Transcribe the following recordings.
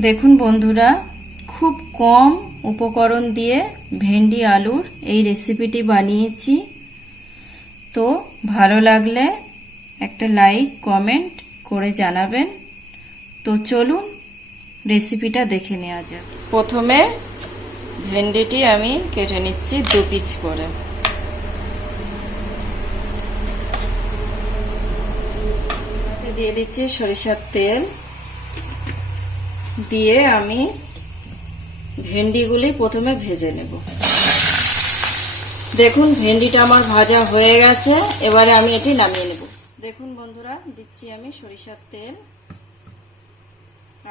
দেখুন বন্ধুরা, খুব কম উপকরণ দিয়ে ভেন্ডি আলুর এই রেসিপিটি বানিয়েছি। তো ভালো লাগলে একটা লাইক কমেন্ট করে জানাবেন। তো চলুন রেসিপিটা দেখে নেওয়া যাক। প্রথমে ভেন্ডিটি আমি কেটে নিচ্ছি 2 পিস করে। দিয়ে দিচ্ছি সরিষার তেল, দিয়ে আমি ভেন্ডিগুলি প্রথমে ভেজে নেব। দেখুন ভেন্ডিটা আমার ভাজা হয়ে গেছে, এবারে আমি এটি নামিয়ে নেব। দেখুন বন্ধুরা, দিচ্ছি আমি সরিষার তেল,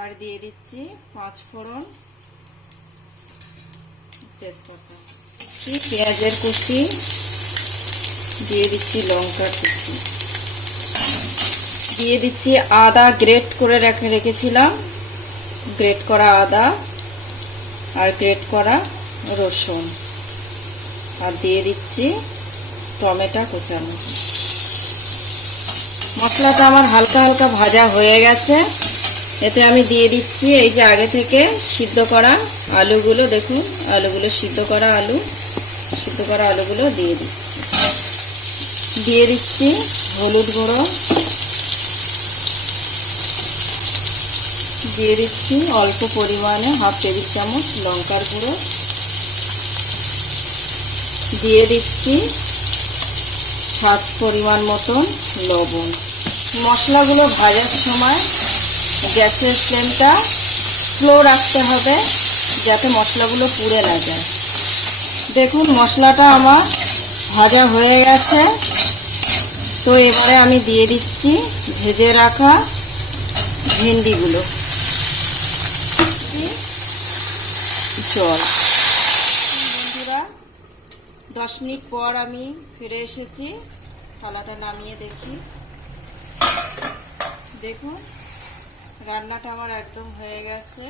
আর দিয়ে দিচ্ছি 5 ফোড়ন, তেজপাতা, পেঁয়াজের কুচি, দিয়ে দিচ্ছি লঙ্কার কুচি, দিয়ে দিচ্ছি আদা গ্রেট করে রেখেছিলাম, গ্রেট করা আদা আর গ্রেট করা রসুন, আর দিয়ে দিচ্ছি টমেটো কুচানো। মশলাটা আমার হালকা হালকা ভাজা হয়ে গেছে। এতে আমি দিয়ে দিচ্ছি এই যে আগে থেকে সিদ্ধ করা আলুগুলো। দেখুন আলুগুলো সিদ্ধ করা আলুগুলো দিয়ে দিচ্ছি। দিয়ে দিচ্ছি হলুদ গুঁড়ো, দিয়ে দিচ্ছি অল্প পরিমাণে 1/2 টেবিল চামচ লঙ্কার গুঁড়ো, দিয়ে দিচ্ছি স্বাদ পরিমাণ মতন লবণ। মশলাগুলো ভাজার সময় গ্যাসের ফ্লেমটা স্লো রাখতে হবে, যাতে মশলাগুলো পুড়ে না যায়। দেখুন মশলাটা আমার ভাজা হয়ে গেছে। তো এবারে আমি দিয়ে দিচ্ছি ভেজে রাখা ভেন্ডিগুলো, জল। বন্ধুরা, 10 মিনিট পর আমি ফিরে এসেছি। থালাটা নামিয়ে দেখি। দেখুন রান্নাটা আমার একদম হয়ে গেছে।